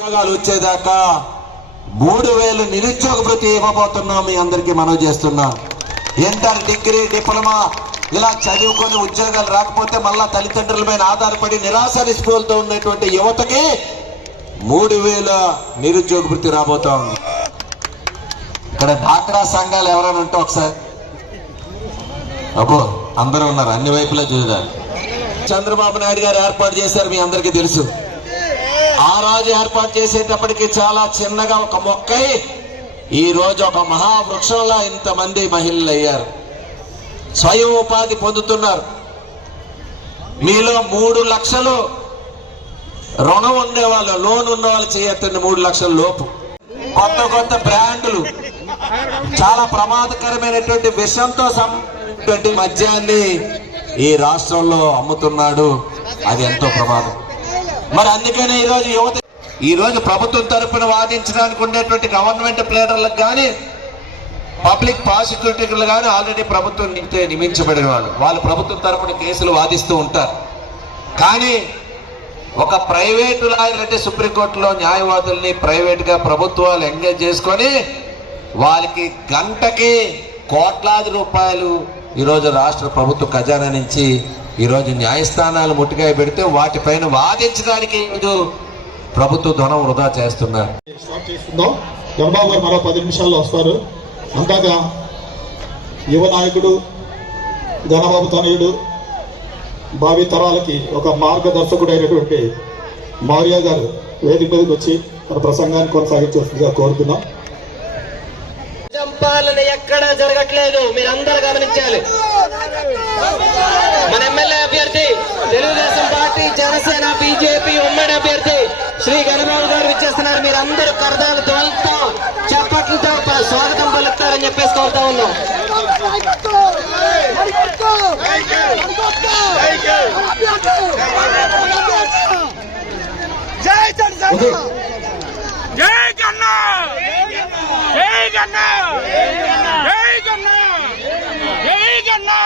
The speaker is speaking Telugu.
ఉద్యోగాలు వచ్చేదాకా 3000 నిరుద్యోగ భృతి ఇవ్వబోతున్నాం. మీ అందరికీ మనవి చేస్తున్నాం. ఇంటర్, డిగ్రీ, డిప్లొమా ఇలా చదువుకొని ఉద్యోగాలు రాకపోతే మళ్ళా తల్లిదండ్రుల మీద ఆధారపడి నిరాశ నిస్పృహలతో ఉన్నటువంటి యువతకి 3000 నిరుద్యోగ భృతి రాబోతా ఉంది. ఇక్కడ డాక్రా సంఘాలు ఎవరైనా ఉంటే ఒకసారి అబ్బో అందరూ ఉన్నారు, అన్ని వైపులా చూడాలి. చంద్రబాబు నాయుడు గారు ఏర్పాటు చేశారు, మీ అందరికీ తెలుసు. ఆ రోజు ఏర్పాటు చేసేటప్పటికి చాలా చిన్నగా ఒక మొక్కై ఈ రోజు ఒక మహావృక్షంలా ఇంతమంది మహిళలు అయ్యారు, స్వయం ఉపాధి పొందుతున్నారు. మీలో 3 లక్షలు రుణం ఉండేవాళ్ళు, లోన్ ఉన్నవాళ్ళు చేయొద్దండి. 3 లక్షల లోపు కొత్త కొత్త బ్రాండ్లు, చాలా ప్రమాదకరమైనటువంటి విషంతో మద్యాన్ని ఈ రాష్ట్రంలో అమ్ముతున్నాడు. అది ఎంతో ప్రమాదం. మరి అందుకనే ఈరోజు ప్రభుత్వం తరఫున వాదించడానికి ఉండేటువంటి గవర్నమెంట్ ప్లేడర్లకు కానీ పబ్లిక్ ప్రాసిక్యూటర్లు కానీ ఆల్రెడీ ప్రభుత్వం నియమించబడిన వాళ్ళు ప్రభుత్వం తరఫున కేసులు వాదిస్తూ ఉంటారు. కానీ ఒక ప్రైవేటు లాయర్ అంటే సుప్రీంకోర్టులో న్యాయవాదుల్ని ప్రైవేట్గా ప్రభుత్వాలు ఎంగేజ్ చేసుకొని వాళ్ళకి గంటకి కోట్లాది రూపాయలు ఈరోజు రాష్ట్ర ప్రభుత్వ ఖజానా నుంచి ఈరోజు న్యాయస్థానాలు ముట్టికాయ పెడితే వాటిపైన వాదించడానికి ప్రభుత్వ ధనం వృధా చేస్తున్నారు. చంద్రబాబు గారు మరో 10 నిమిషాల్లో వస్తారు. అందాక యువ నాయకుడు, ఘనబాబు తనయుడు, భావి తరాలకి ఒక మార్గదర్శకుడు అయినటువంటి మౌర్య గారు వేదిక మీదకి వచ్చి మన ప్రసంగాన్ని కొనసాగించాల్సిందిగా కోరుతున్నాం. పాలన ఎక్కడా జరగట్లేదు, మీరందరూ గమనించాలి. మన ఎమ్మెల్యే అభ్యర్థి తెలుగుదేశం పార్టీ, జనసేన, బీజేపీ ఉమ్మడి అభ్యర్థి శ్రీ ఘనబాబు గారు ఇచ్చేస్తున్నారు. మీరందరూ కరదాలు తోలుతో చప్పట్లతో స్వాగతం పలుకుతారని చెప్పేసి కోరుతా ఉన్నాం. జై గన్నా, జై గన్నా, జై గన్నా, జై గన్నా.